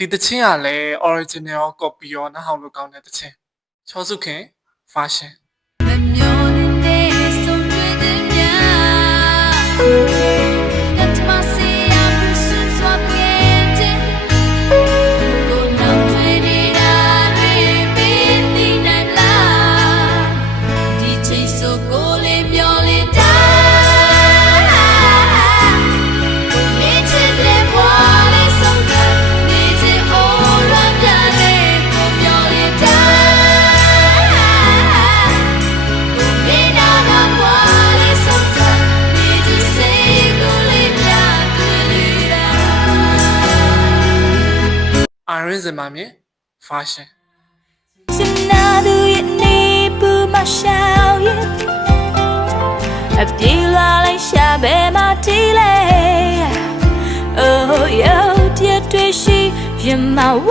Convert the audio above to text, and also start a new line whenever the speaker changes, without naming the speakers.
ဒီတချင်းကလည်း original ရော copy ရောနားထောင်လို့ကောင်းတဲ့တချင်းချောစုခင် version
မမျောနေတဲ့ဆုံးတွေ့တဲ့များ
Iron စင်ပါမြေ version
ချင်နာသူရဲ့နေပူမရှောင်ရဲ့အပြေလာလိုက်ရှာဘဲမတီးလေ Oh yo တရတွေ့ရှိရင်မဝ